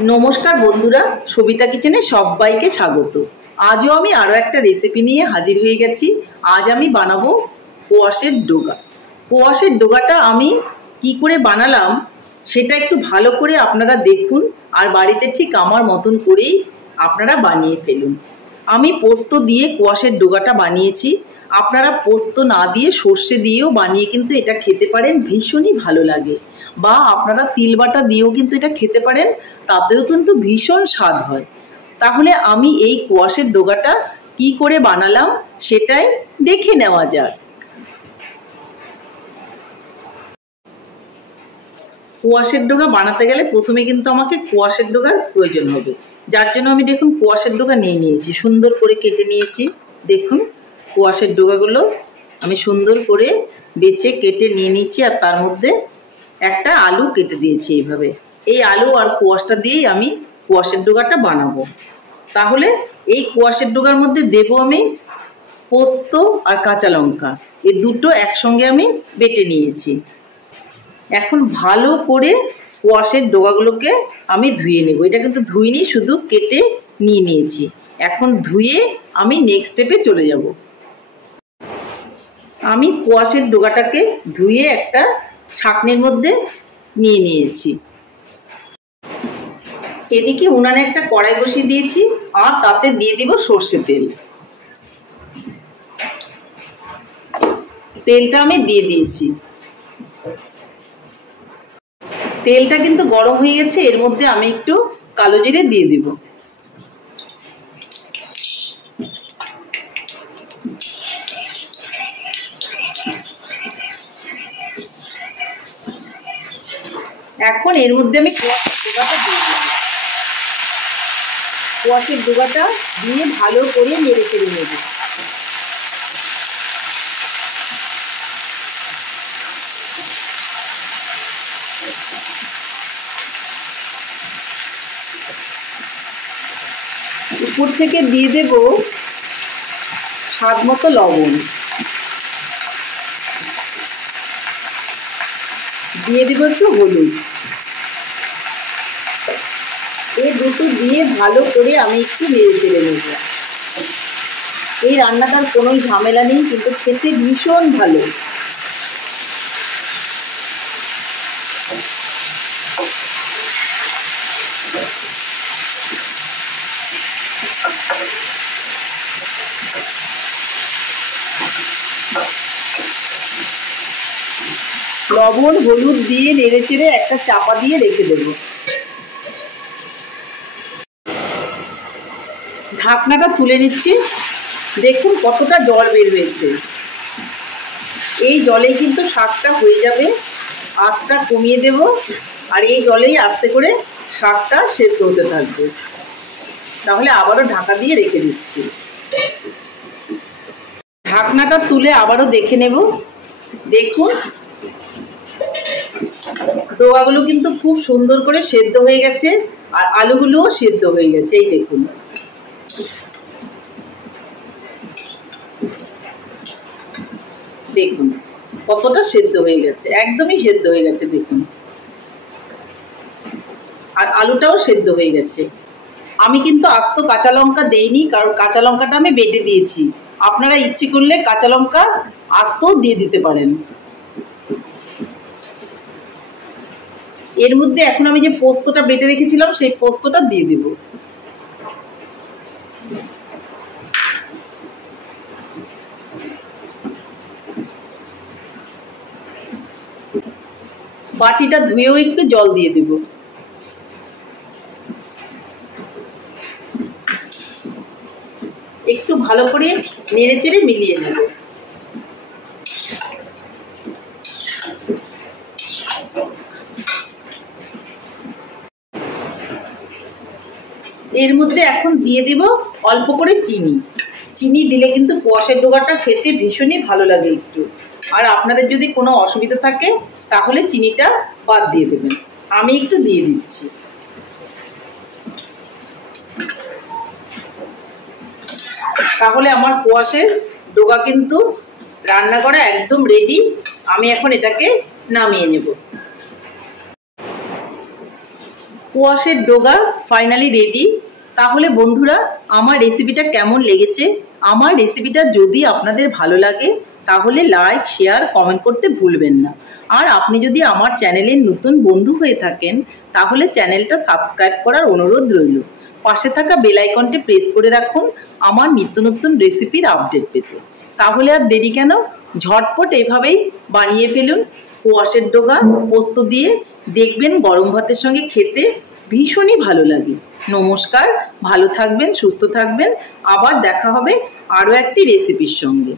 नमस्कार बंधुरा सबिता किचेने सबाइके स्वागत। आजও আমি আরো একটা রেসিপি নিয়ে হাজির হয়ে গেছি। আজ আমি বানাবো কোয়াশের ডোগা। কোয়াশের ডোগাটা আমি কি করে বানালাম সেটা একটু ভালো করে আপনারা দেখুন আর বাড়িতে ঠিক আমার মতন করেই আপনারা বানিয়ে ফেলুন। আমি পোস্ত দিয়ে কোয়াশের ডোগাটা বানিয়েছি। আপনারা পোস্ত না দিয়ে সর্ষে দিয়েও বানিয়ে কিন্তু এটা খেতে পারেন, ভীষণই ভালো লাগে। বা আপনারা তিল বাটা দিয়েও কিন্তু এটা খেতে পারেন, তাতেও কিন্তু ভীষণ স্বাদ হয়। তাহলে আমি এই কোয়াশের ডোগাটা কি করে বানালাম সেটাই দেখে নেওয়া যাক। কোয়াশের ডোগা বানাতে গেলে প্রথমে কিন্তু আমাকে কোয়াশের ডোগার প্রয়োজন হবে, যার জন্য আমি দেখুন কোয়াশের ডোগা নিয়ে নিয়েছি, সুন্দর করে কেটে নিয়েছি। দেখুন কোয়াশের ডোগাগুলো আমি সুন্দর করে বেছে কেটে নিয়ে নিয়েছি, আর তার মধ্যে একটা আলু কেটে দিয়েছি এইভাবে। এই আলু আর কোয়াশটা দিয়েই আমি কোয়াশের ডোগাটা বানাবো। তাহলে এই কোয়াশের ডোগার মধ্যে দেবো আমি পোস্ত আর কাঁচা লঙ্কা, এই দুটো একসঙ্গে আমি বেটে নিয়েছি। এখন ভালো করে কোয়াশের ডোগাগুলোকে আমি ধুয়ে নেব। এটা কিন্তু ধুইনি, শুধু কেটে নিয়ে নিয়েছি। এখন ধুয়ে আমি নেক্সট স্টেপে চলে যাব। আমি কোয়াশের ডোগাটাকে ধুয়ে একটা ছাঁকনির মধ্যে নিয়ে নিয়েছি। এদিকে উনানে একটা কড়াই বসিয়ে দিয়েছি আর তাতে দিয়ে দিব সর্ষে তেল। তেলটা আমি দিয়ে দিয়েছি। তেলটা কিন্তু গরম হয়ে গেছে, এর মধ্যে আমি একটু কালো জিরে দিয়ে দিব। এখন এর মধ্যে আমি কোয়াশের ডোগাটা দিয়ে দেব। কোয়াশের ডোগাটা দিয়ে ভালো করে নেড়ে চেড়ে নেব। উপর থেকে দিয়ে দেব স্বাদ মতো লবণ, দিয়ে দেব একটু হলুদ। এই দুটো দিয়ে ভালো করে আমি একটু নেড়ে চেড়ে নেব। এই রান্নাটার কোনো ঝামেলা নেই, কিন্তু খেতে ভীষণ ভালো। লবণ হলুদ দিয়ে নেড়ে চেড়ে একটা চাপা দিয়ে রেখে দেব। ঢাকনাটা তুলে নিচ্ছি। দেখুন কতটা জল বের হয়েছে। এই জলেই কিন্তু শাকটা হয়ে যাবে। আঁচটা কমিয়ে দেব আর এই জলেই আস্তে করে শাকটা সেদ্ধ হতে থাকবে। তাহলে আবারও ঢাকা দিয়ে রেখে দিচ্ছি। ঢাকনাটা তুলে আবারও দেখে নেব। দেখুন ডোগাগুলো কিন্তু খুব সুন্দর করে সেদ্ধ হয়ে গেছে আর আলুগুলোও সেদ্ধ হয়ে গেছে। এই দেখুন দেখুন কতটা সেদ্ধ হয়ে গেছে, একদমই সেদ্ধ হয়ে গেছে। দেখুন আর আলুটাও সেদ্ধ হয়ে গেছে। আমি কিন্তু আস্ত কাঁচা লঙ্কা দেইনি, কারণ কাঁচা লঙ্কাটা আমি বেটে দিয়েছি। আপনারা ইচ্ছে করলে কাঁচা লঙ্কা আস্তও দিয়ে দিতে পারেন। এর মধ্যে এখন আমি যে পোস্তটা বেটে রেখেছিলাম সেই পোস্তটা দিয়ে দেব। বাটিটা ধুয়েও একটু জল দিয়ে দেব। একটু ভালো করে নেড়ে চেড়ে মিলিয়ে নেব। এর মধ্যে এখন দিয়ে দেব অল্প করে চিনি। চিনি দিলে কিন্তু কোয়াশের ডোগাটা খেতে ভীষণই ভালো লাগে একটু। আর আপনাদের যদি কোনো অসুবিধা থাকে তাহলে চিনিটা বাদ দিয়ে দেবেন। আমি একটু দিয়ে দিচ্ছি। তাহলে আমার কোয়াশের ডোগা কিন্তু রান্না করা একদম রেডি। আমি এখন এটাকে নামিয়ে নেব। কোয়াশের ডোগা ফাইনালি রেডি। তাহলে বন্ধুরা, আমার রেসিপিটা কেমন লেগেছে? আমার রেসিপিটা যদি আপনাদের ভালো লাগে তাহলে লাইক, শেয়ার, কমেন্ট করতে ভুলবেন না। আর আপনি যদি আমার চ্যানেলের নতুন বন্ধু হয়ে থাকেন তাহলে চ্যানেলটা সাবস্ক্রাইব করার অনুরোধ রইল। পাশে থাকা বেল আইকনটি প্রেস করে রাখুন আমার নিত্য নতুন রেসিপির আপডেট পেতে। তাহলে আর দেরি কেন, ঝটপট এভাবেই বানিয়ে ফেলুন কোয়াশের ডোগা পোস্ত দিয়ে। দেখবেন গরম ভাতের সঙ্গে খেতে ভীষণই ভালো লাগে। নমস্কার, ভালো থাকবেন, সুস্থ থাকবেন। আবার দেখা হবে আরও একটি রেসিপির সঙ্গে।